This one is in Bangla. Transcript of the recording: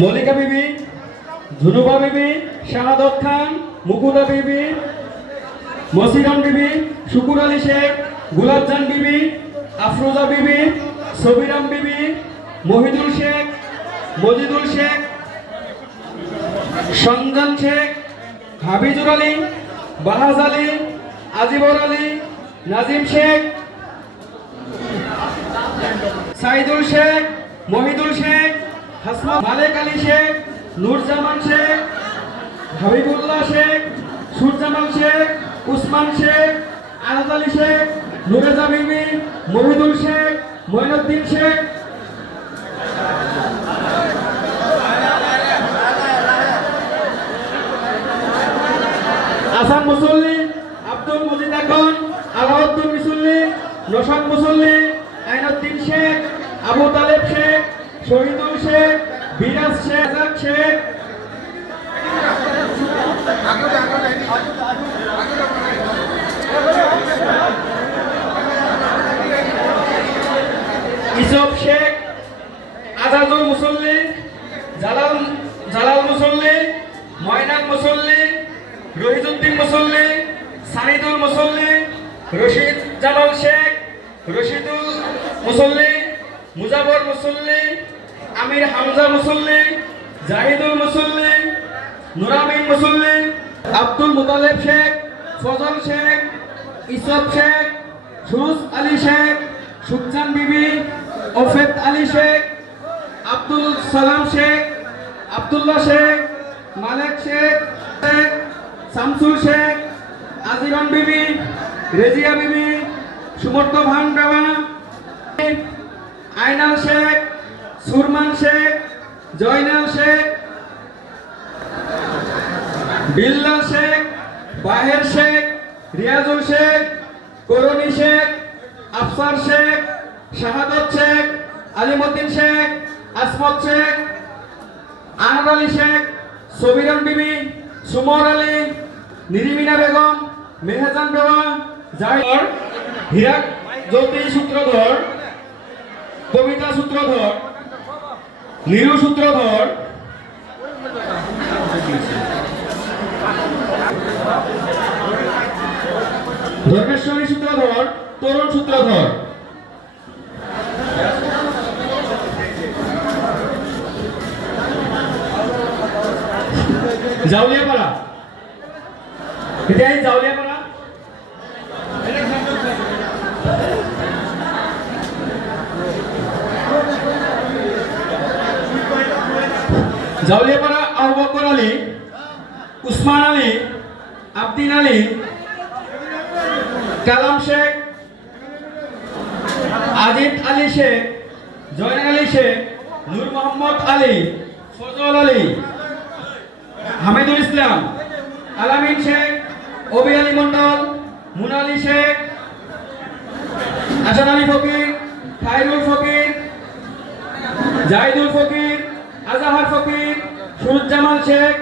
মল্লিকা বিবি, ঝুনুবা বিবি, শাহাদত খান, মুকুদা বিবি, মসিরাম বিবি, শুকুর আলী শেখ, গুলাবজান বিবি, আফরোজা বিবি, সবিরাম বিবি, মহিদুল শেখ, মজিদুল শেখ, সঞ্জান শেখ, হাবিজুর আলী, বাহাজ আলী, আজিবর আলী, নাজিম শেখ, সাইদুল শেখ, মহিদুল শেখ, হাসমত মালেক আলী শেখ, নুরজামান শেখ, হাবিবুল্লাহ শেখ, সুরজামাল শেখ, উসমান শেখ, আনাদ আলী শেখ, নুরেজা বিবি, মহিদুল শেখ, মঈনুদ্দিন শেখ, আসান মুসল্লি, আব্দুল মজিদ এখন, আলাউদ্দিন মিসুল্লি, নসাদ মুসল্লি, আইনুদ্দিন শেখ, আবু তালেব শেখ, শহীদুল শেখ, বিরাজ শেখ, আজাদ শেখ, ইসব শেখ, আজাদুল মুসল্লি, জালাল মুসল্লি, ময়নাক মুসল্লি, রহিদুদ্দিন মুসল্লি, সানিদুল মুসল্লি, রশিদ জামাল শেখ, রশিদুল মুসল্লি, মুজাবর মুসল্লি, আমির হামজা মুসল্লি, জাহিদুল মুসল্লি, নুরামিন মুসল্লি, আব্দুল মুতালেব শেখ, ফজল শেখ, ইসব শেখ, সুরুজ আলী শেখ, সুকচান বিবি, ওফেদ আলী শেখ, আব্দুল সালাম শেখ, আব্দুল্লাহ শেখ, মালেক শেখ, শামসুল শেখ, আজিরান বিবি, রেজিয়া বিবি, সুমর্ত ভান বাবা, আইনাল শেখ, সুরমান শেখ, জয়নাল শেখ, বিল্লাল শেখ, বাহের শেখ, রিয়াজুল শেখ, করণী শেখ, আফসার শেখ, শাহাদত শেখ, আলিমুদ্দিন শেখ, আসমত শেখ, আনাদ আলী শেখ, সবিরাম বিবি, সুমর আলী, নিরিমিনা বেগম, মেহজান বেওয়া, জাহির, হীরাক জ্যোতি সূত্রধর, কবিতা সূত্রধর, নিরু সূত্রধর, ধর্মেশ্বরী সূত্রধর, তরুণ সূত্রধর, জাউলিয়াপাড়া, এটাই জাউলিয়াপাড়া, জাউলিয়াপাড়া আবু বকর আলী, উসমান আলী, আব্দিন আলী, কালাম শেখ, আজিদ আলী শেখ, জয়নাল আলী শেখ, নূর মোহাম্মদ আলী, ফজল আলী, হামিদুল ইসলাম, আলামিন শেখ, ওবি আলী মন্ডল, মুনালি শেখ, হাসান আলী ফকির, খায়রুল ফকির, জাহিদুল ফকির, আজাহার ফকির, সুরুজ্জামাল শেখ,